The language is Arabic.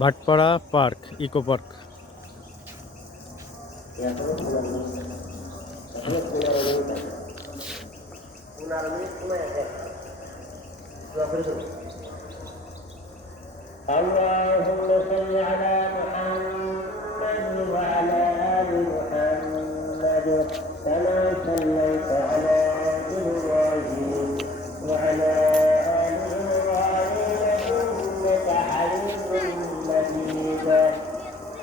Bhatpara park eco park uh